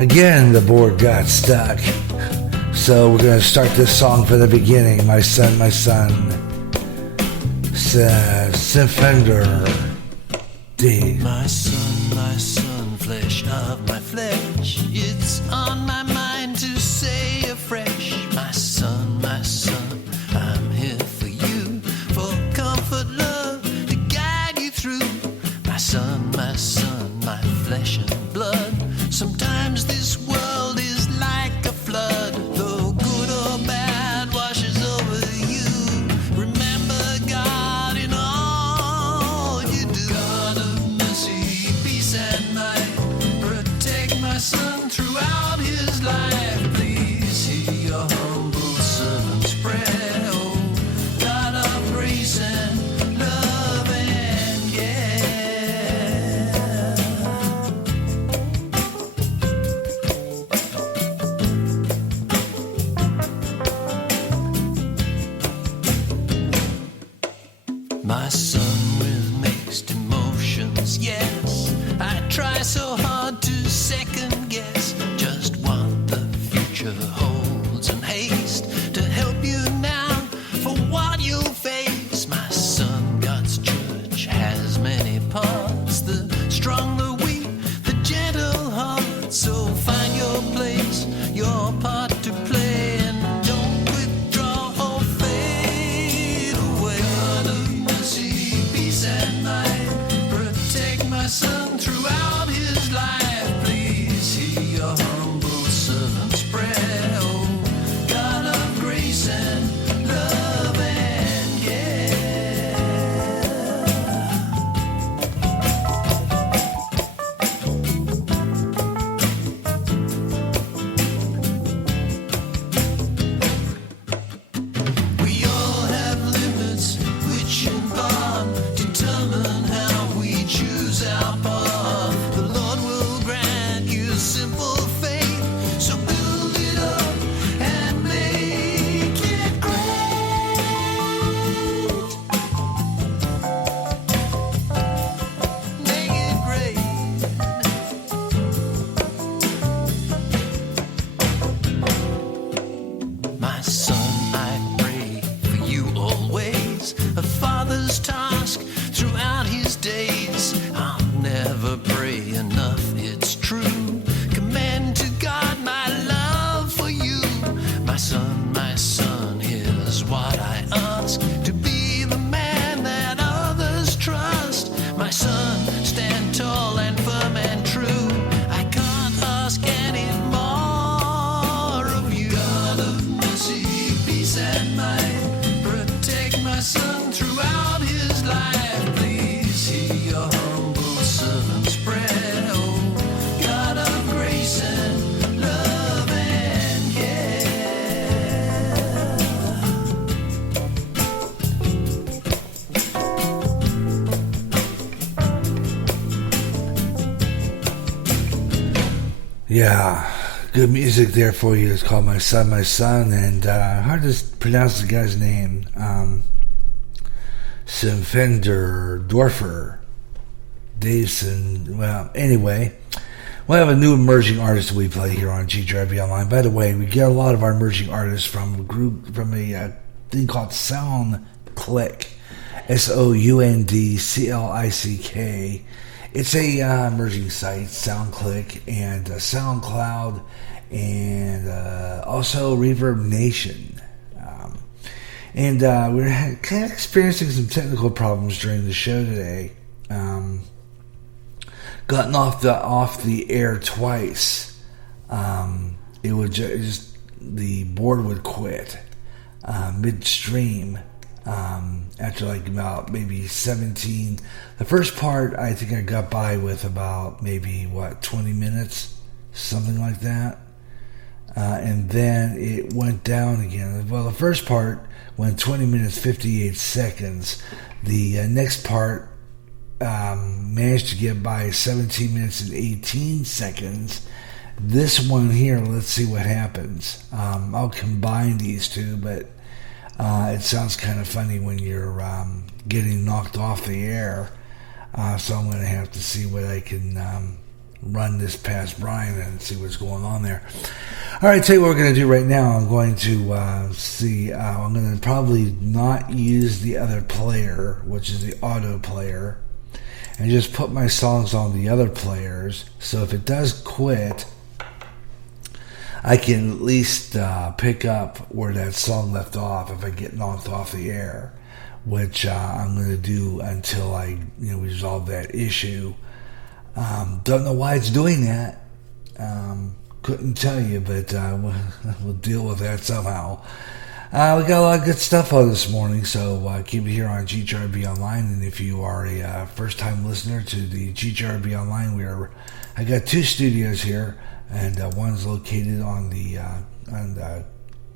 Again, the board got stuck. So we're going to start this song from the beginning. My son, Sifender D. My son, flesh of my flesh. It's on my mind to say afresh. My son, I'm here for you. For comfort, love, to guide you through. My son, my flesh and blood. Sometimes this world is like a flood. Though good or bad washes over you. Remember God in all you do. God of mercy, peace and might. Protect my son throughout his life. Please hear your humble servant's prayer. Oh, God of grace and love and care. My son with mixed emotions, yes. I try so hard to second guess just what the future holds and haste to help you now for what you'll face. My son, God's church has many parts, the strong, the weak, the gentle heart. So find your place, your part to play, and don't withdraw or fade away. God of mercy, peace and might. Protect my son throughout his life. Please hear your humble servant's prayer. Oh, God of grace and love and care. We all have limits which in part determine how we choose our path. The Lord will grant you simple faith, so build it up and make it great. Make it great. My son, I pray for you always. A father's task throughout his days. I'll never pray enough, it's true. Commend to God my love for you. My son, here's what I ask. To be the man that others trust. My son, stand tall and firm and true. I can't ask any more of you. God of mercy, peace and might. Protect my son throughout his life. Please hear your humble servant's prayer. Oh, God of grace and love and care. Yeah, good music there for you. It's called My Son, and hard to pronounce the guy's name. Sifender Dorfer Davison. Well, anyway, we'll have a new emerging artist that we play here on GDrive Online. By the way, we get a lot of our emerging artists from a group, from a thing called Sound Click. SOUNDCLICK. It's a emerging site, SoundClick, and SoundCloud, and also Reverb Nation. And we're kind of experiencing some technical problems during the show today. Gotten off the air twice. It would just the board would quit midstream. After like about maybe 17. The first part, I think I got by with about maybe, 20 minutes? Something like that. And then it went down again. Well, the first part went 20 minutes, 58 seconds. The next part managed to get by 17 minutes and 18 seconds. This one here, let's see what happens. I'll combine these two, but it sounds kind of funny when you're getting knocked off the air. So I'm going to have to see what I can run this past Brian and see what's going on there. All right, tell you what we're going to do right now. I'm going to I'm going to probably not use the other player, which is the auto player, and just put my songs on the other players. So if it does quit, I can at least pick up where that song left off if I get knocked off the air, which I'm going to do until I resolve that issue. Don't know why it's doing that. Couldn't tell you, but we'll deal with that somehow. We got a lot of good stuff on this morning, so keep it here on GHRB Online. And if you are a first-time listener to the GHRB Online, I got two studios here, and one's located on the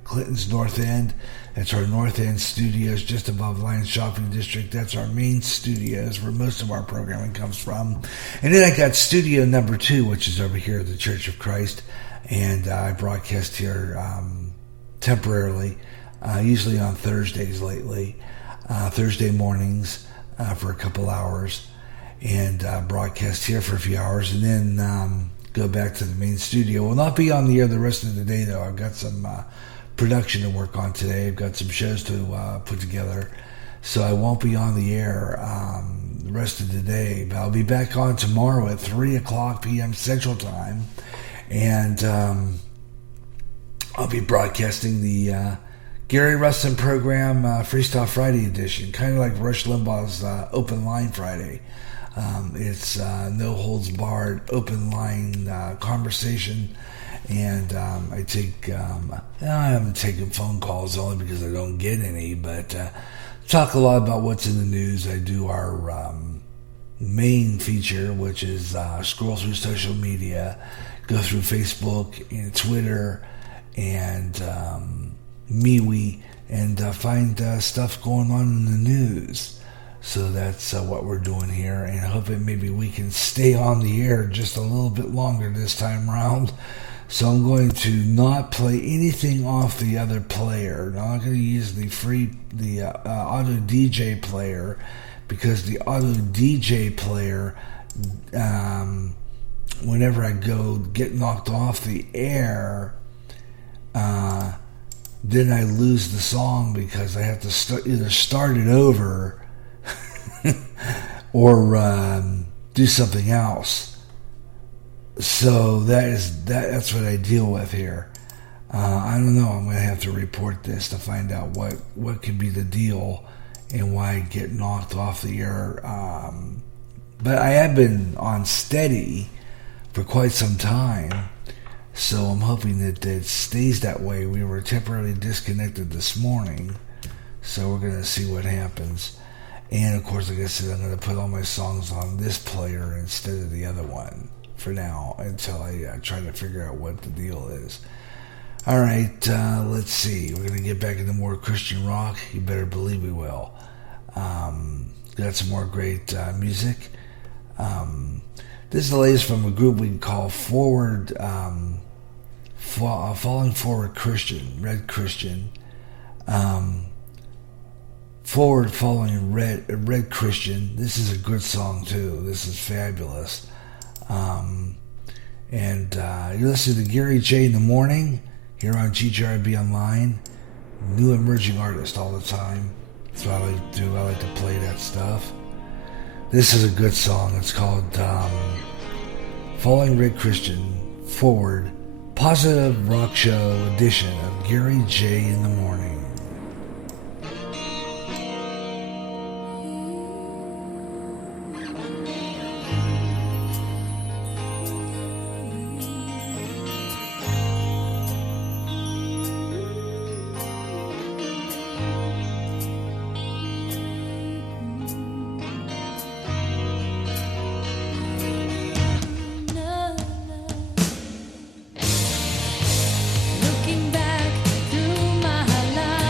Clinton's North End. That's our North End studios, just above Lions Shopping District. That's our main studios where most of our programming comes from. And then I got studio number 2, which is over here at the Church of Christ, and I broadcast here temporarily, usually on Thursdays lately, Thursday mornings for a couple hours, and broadcast here for a few hours, and then go back to the main studio. Will not be on the air the rest of the day, though. I've got some production to work on today. I've got some shows to put together, so I won't be on the air the rest of the day, but I'll be back on tomorrow at 3 o'clock p.m. Central Time, and I'll be broadcasting the Gary Rustin program, Freestyle Friday edition, kind of like Rush Limbaugh's Open Line Friday. It's no holds barred, open line conversation, and I haven't taken phone calls only because I don't get any, but talk a lot about what's in the news. I do our main feature, which is scroll through social media, go through Facebook and Twitter and MeWe, and find stuff going on in the news. So that's what we're doing here, and hoping maybe we can stay on the air just a little bit longer this time around. So I'm going to not play anything off the other player. Now I'm going to use the auto DJ player, because the auto DJ player, whenever I get knocked off the air, then I lose the song because I have to either start it over or do something else. So that's what I deal with here. I don't know. I'm going to have to report this to find out what could be the deal and why I get knocked off the air. But I have been on steady for quite some time, so I'm hoping that it stays that way. We were temporarily disconnected this morning, so we're going to see what happens. And, of course, like I said, I'm going to put all my songs on this player instead of the other one for now until I try to figure out what the deal is. All right, let's see. We're going to get back into more Christian rock. You better believe we will. Got some more great music. This is the latest from a group we can call Falling Forward Christian, Red Christian. Forward Following Red Christian. This is a good song too. This is fabulous. And you're listening to Gary J in the morning here on GHRB Online. New emerging artist all the time. That's what I like to do. I like to play that stuff. This is a good song. It's called Falling Red Christian Forward Positive Rock Show edition of Gary J in the morning. Looking back through my life.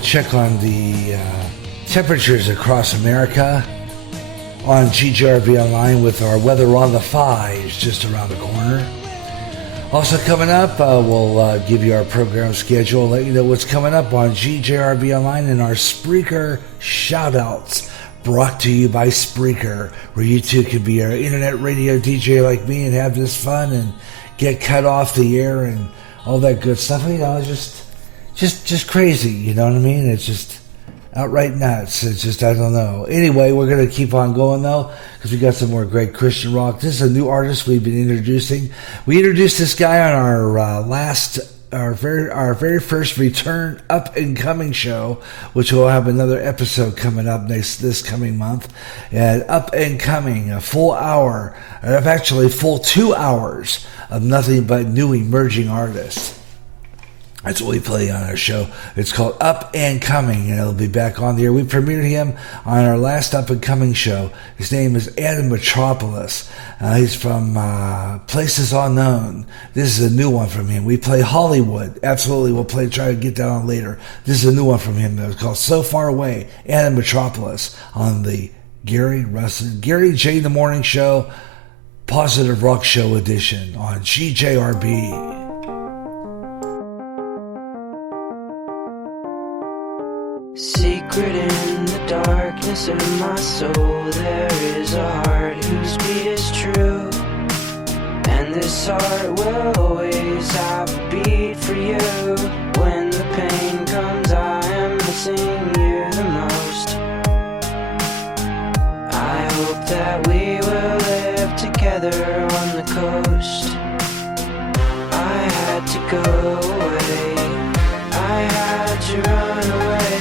we'll check on the temperatures across America on GJRB Online with our weather on the fives just around the corner. Also coming up, we'll give you our program schedule, let you know what's coming up on GJRB Online and our Spreaker shoutouts brought to you by Spreaker, where you too can be our internet radio DJ like me and have this fun and get cut off the air and all that good stuff. You know, just crazy, you know what I mean? It's just outright nuts. It's just, I don't know. Anyway, we're going to keep on going, though, because we got some more great Christian rock. This is a new artist we've been introducing. We introduced this guy on our very first return up and coming show, which will have another episode coming up this coming month. And up and coming, a full 2 hours of nothing but new emerging artists. That's what we play on our show. It's called Up and Coming, and it'll be back on the air. We premiered him on our last Up and Coming show. His name is Adam Metropolis. He's from Places Unknown. This is a new one from him. We play Hollywood. Absolutely, we'll try to get that on later. This is a new one from him. It's called So Far Away, Adam Metropolis, on the Gary J. in the Morning Show, Positive Rock Show edition on GJRB. Secret in the darkness of my soul, there is a heart whose beat is true. And this heart will always have a beat for you. When the pain comes, I am missing you the most. I hope that we will live together on the coast. I had to go away, I had to run away.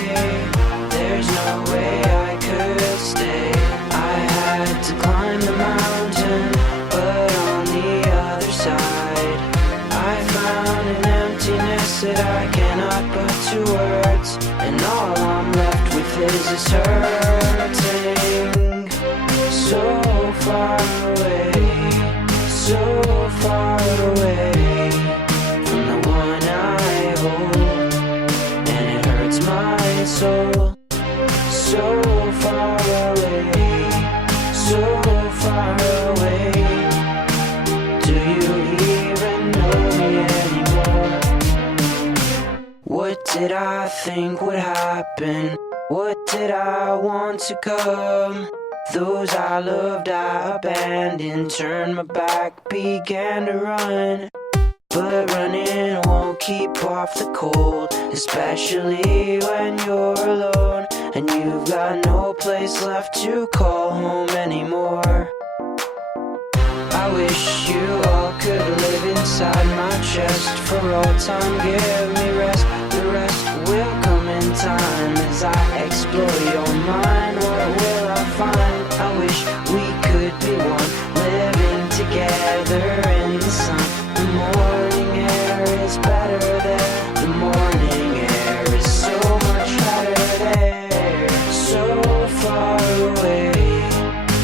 There's no way I could stay. I had to climb the mountain, but on the other side I found an emptiness that I cannot put to words. And all I'm left with is this hurting. So far away, so far away from the one I hold, and it hurts my soul. So far away, so far away. Do you even know me anymore? What did I think would happen? What did I want to come? Those I loved I abandoned, turned my back, began to run. But running won't keep off the cold, especially when you're alone and you've got no place left to call home anymore. I wish you all could live inside my chest. For all time, give me rest. The rest will come in time as I explore your mind. What will I find? I wish we could be one, living together in the sun. The morning air is better there. The morning air is so much better there. So far away,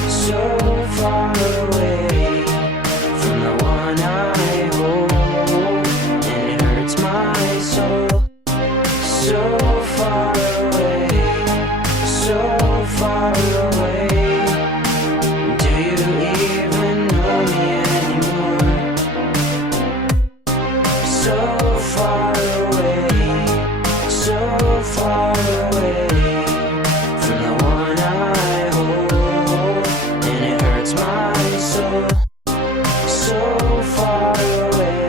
so far away from the one I hold, and it hurts my soul. So far away, so far away. Do you even know me anymore? So far away, so far away from the one I hold, and it hurts my soul. So far away,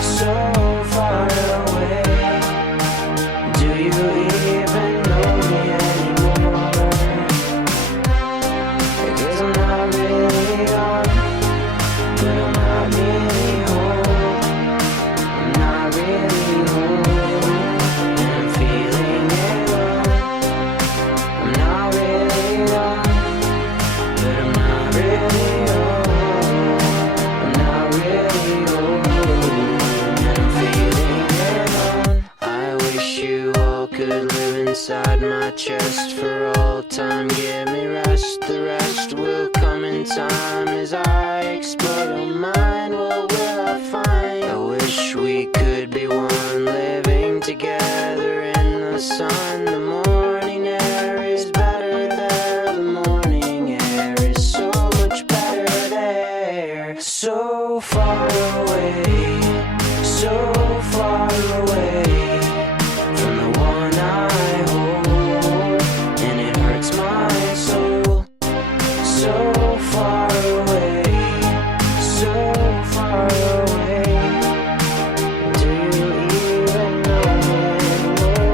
so far away. Do you even know me anymore? Because I'm not really gone, but I'm not really home. I'm not really home, and I'm feeling alone. I'm not really gone, but I'm not really home. I'm not really home, and I'm feeling alone. I wish you all could live inside my chest. For all time, give me rest. The rest will come in time as I explore your mind. What will I find? I wish we could be one, living together in the sun. The morning air is better there. The morning air is so much better there. So far away, so far away from the one I hold, and it hurts my soul. So far away, so far away. Do you even know me anymore?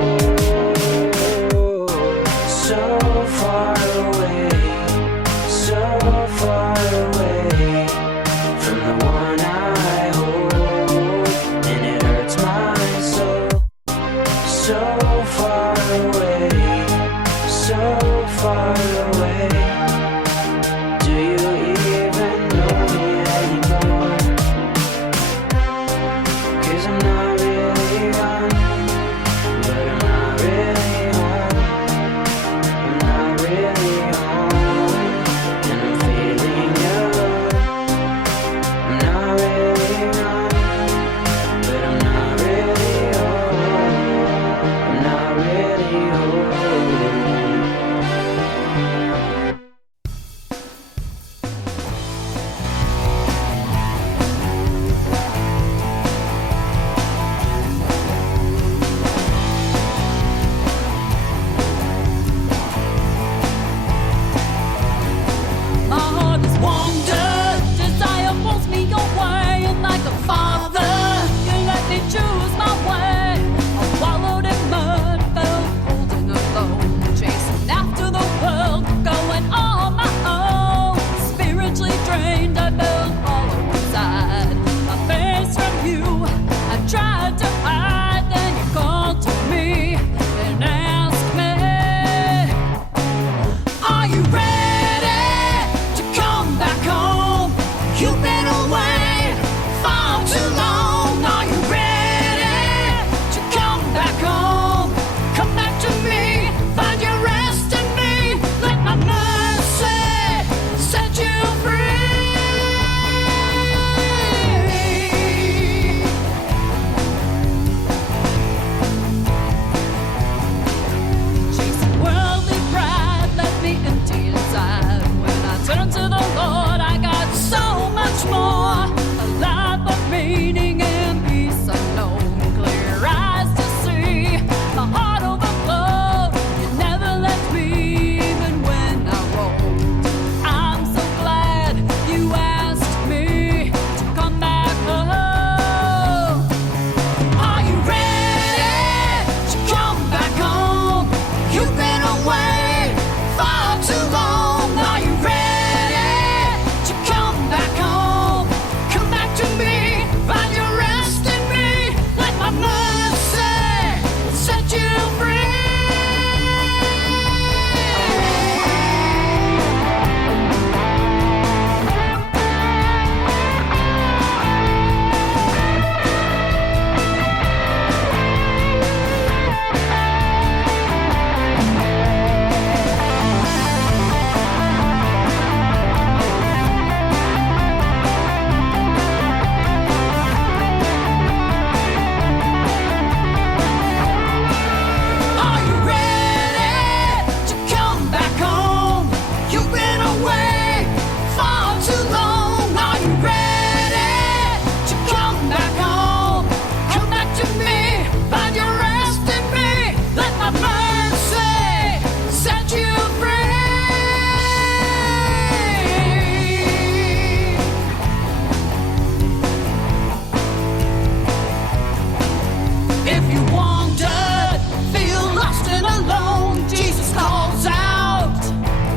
So far away, so far away from the one I hold, and it hurts my soul. So far away, so far away. Do you even know me anymore? 'Cause I'm not really gone, but I'm not really home. I'm not really home, and I'm feeling alone. I'm not really gone, but I'm not really home. I'm not really home. My heart has wandered, desire pulls me away, and like a father, you let me choose my way. I wallowed in mud, felt holding alone, chasing after the world, going on my own. Spiritually drained, I felt hollow inside. My face from you, I tried to hide, then you called to me and asked me, are you ready to come back home? You've been away far too long. Are you ready to come back home? Come back to me, find your rest in me. Let my mercy set you free. Chasing worldly pride left me empty inside. When I turned to the Lord, I got so much more. A life of meaning and peace unknown. Clear eyes to see, my heart overflowed. You never left me even when I roamed. I'm so glad you asked me to come back home. Are you ready to come back home? You've been away far too long. Are you ready to come back home? Come back to me, find your rest in me. Let my mercy set you free. Are you ready to come back home? You've been away far too long. Are you ready to come back home? Come back to me, find your rest in me. Let my mercy set you free. If you wandered, feel lost and alone, Jesus calls out,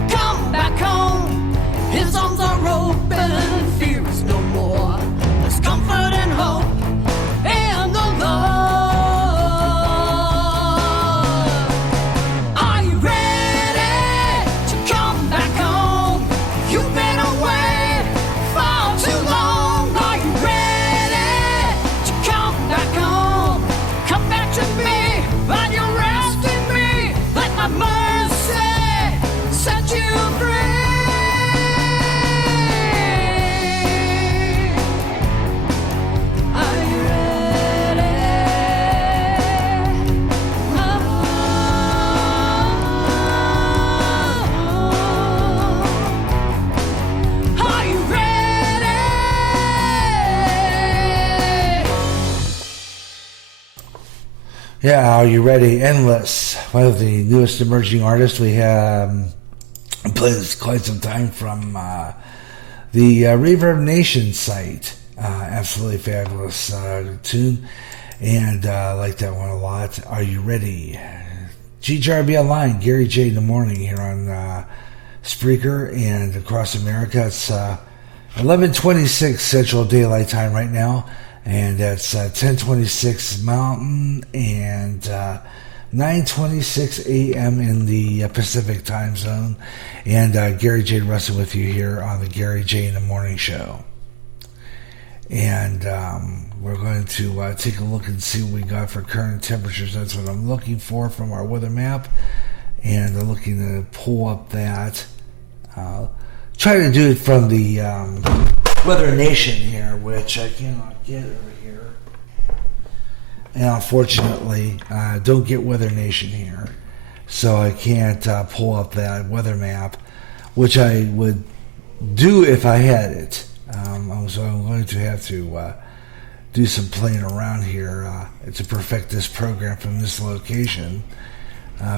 come back home. His arms are open, fear is no more. There's comfort and hope in the Lord. Are you ready to come back home? You've been away far too long. Are you ready to come back home? Come back to me, find your rest in me. Let my mercy set you free. Yeah, are you ready? Endless, one of the newest emerging artists we have played this quite some time from the Reverb Nation site. Absolutely fabulous tune, and I like that one a lot. Are you ready? GJRB Online, Gary J in the morning here on Spreaker and across America. It's 11:26 Central Daylight Time right now, and that's 10:26 Mountain and 9:26 a.m. in the Pacific Time Zone. And Gary J. Russell with you here on the Gary J in the Morning Show. And we're going to take a look and see what we got for current temperatures. That's what I'm looking for from our weather map. And I'm looking to pull up that. Try to do it from the Weather Nation here, which I cannot get over here. And unfortunately, don't get Weather Nation here. So I can't pull up that weather map, which I would do if I had it. So I'm going to have to do some playing around here to perfect this program from this location.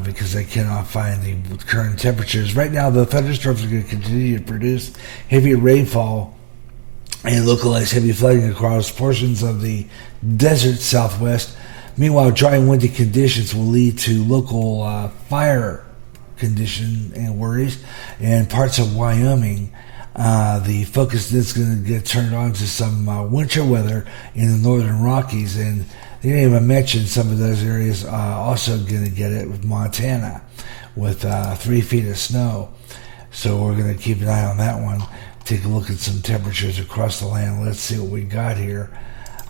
Because I cannot find the current temperatures. Right now, the thunderstorms are going to continue to produce heavy rainfall and localized heavy flooding across portions of the desert southwest. Meanwhile, dry and windy conditions will lead to local fire condition and worries in parts of Wyoming. The focus is going to get turned on to some winter weather in the northern Rockies, and they didn't even mention some of those areas also going to get it with Montana with 3 feet of snow. So we're going to keep an eye on that one. Take a look at some temperatures across the land. Let's see what we got here.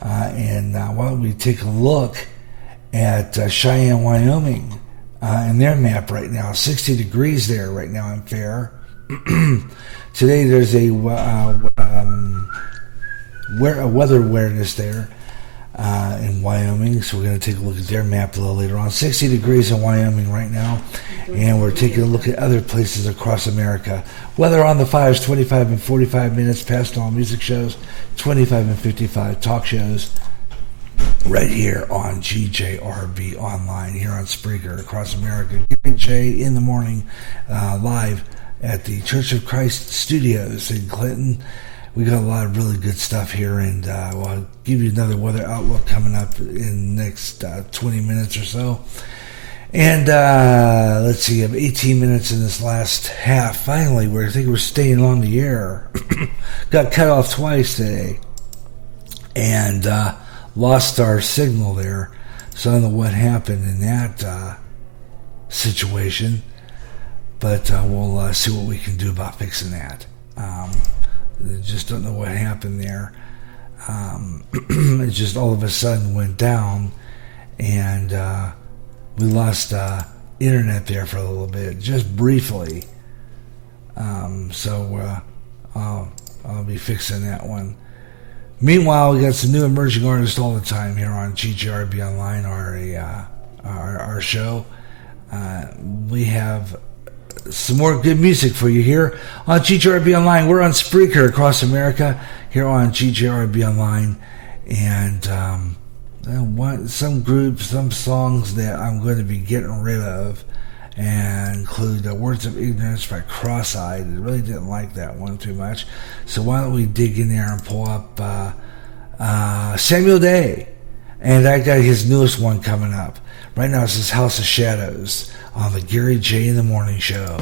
And why don't we take a look at Cheyenne, Wyoming, and their map right now. 60 degrees there right now in Fair. Today there's a weather awareness there. In Wyoming, so we're going to take a look at their map a little later on. 60 degrees in Wyoming right now, and we're taking a look at other places across America. Weather on the 5s, 25 and 45 minutes past all music shows, 25 and 55 talk shows, right here on GJRB Online, here on Spreaker across America. Gary J in the morning, live at the Church of Christ Studios in Clinton. We got a lot of really good stuff here, and I'll give you another weather outlook coming up in the next 20 minutes or so. And let's see, I have 18 minutes in this last half. Finally, I think we're staying on the air. Got cut off twice today, and lost our signal there. So I don't know what happened in that situation, but we'll see what we can do about fixing that. Just don't know what happened there. It just all of a sudden went down, and we lost internet there for a little bit, just briefly. So I'll be fixing that one. Meanwhile, we got some new emerging artists all the time here on GGRB Online, our show. We have some more good music for you here on GJRB Online. We're on Spreaker across America here on GJRB Online, and some groups, some songs that I'm going to be getting rid of, and include Words of Ignorance by Cross-Eyed. I really didn't like that one too much, so why don't we dig in there and pull up Samuel Day, and I got his newest one coming up. Right now, this is House of Shadows on the Gary J in the Morning Show.